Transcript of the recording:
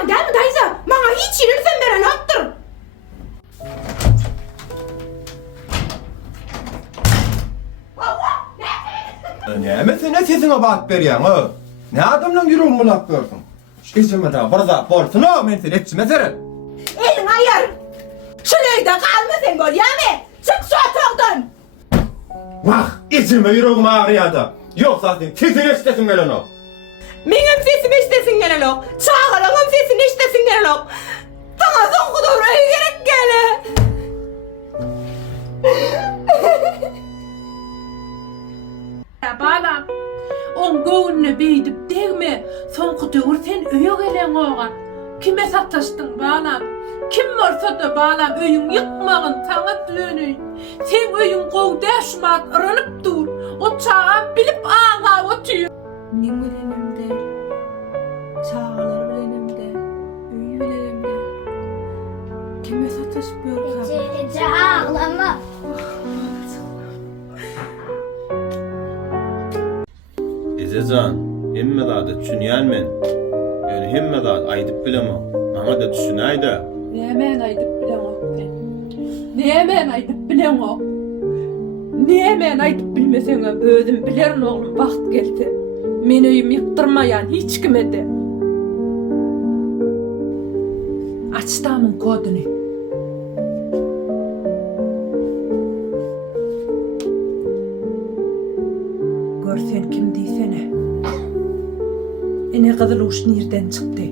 bilen gelme dayıza. Bana hiç yerimsen veren yaptır. Ne sesine bak veriyorsun ha? Ne adamla yürüyün laf görsün? İçime de barza bolsun ha, men seni içime serin. Elin ayar. Şurayda kalma sen gör yeme. Çık şu atağdan. Vah, içime yüreğim ağrıyordu. Yoksa sen sesini istesin gelen o. Benim sesimi iştesin gelen o. Çağıralım sesini iştesin gelen o. Sana son kadar gerek gele. Balam, on göğününe beydip değme, son kutuğur sen öye gelen oğa. Kime sataştın balam? Kim varsa da balam öyün yıkmağın sana dönün. Sen öyün kovda şumat ırılıp dur. O çağa bilip ağa otuyor. Nim bilenimde, çağlar bilenimde, öy bilenimde. Kime sataşıp yorkam? Gece ağlama. Ezecan, hemme da düşünýän men. Ýöne hemme da aýdyp bilemem. Maňa da düşünäýdi. Nemen aydıp bilen o sen? Nemen aydıp bilen o? Nemen aydıp bilmesen özüm bilerin oğlum vakt geldi. Men öyüm yıktırmayan hiç kime de. Açtamın kodunu. Görsen kim diysene. Ene kızıl uç nereden çıktı?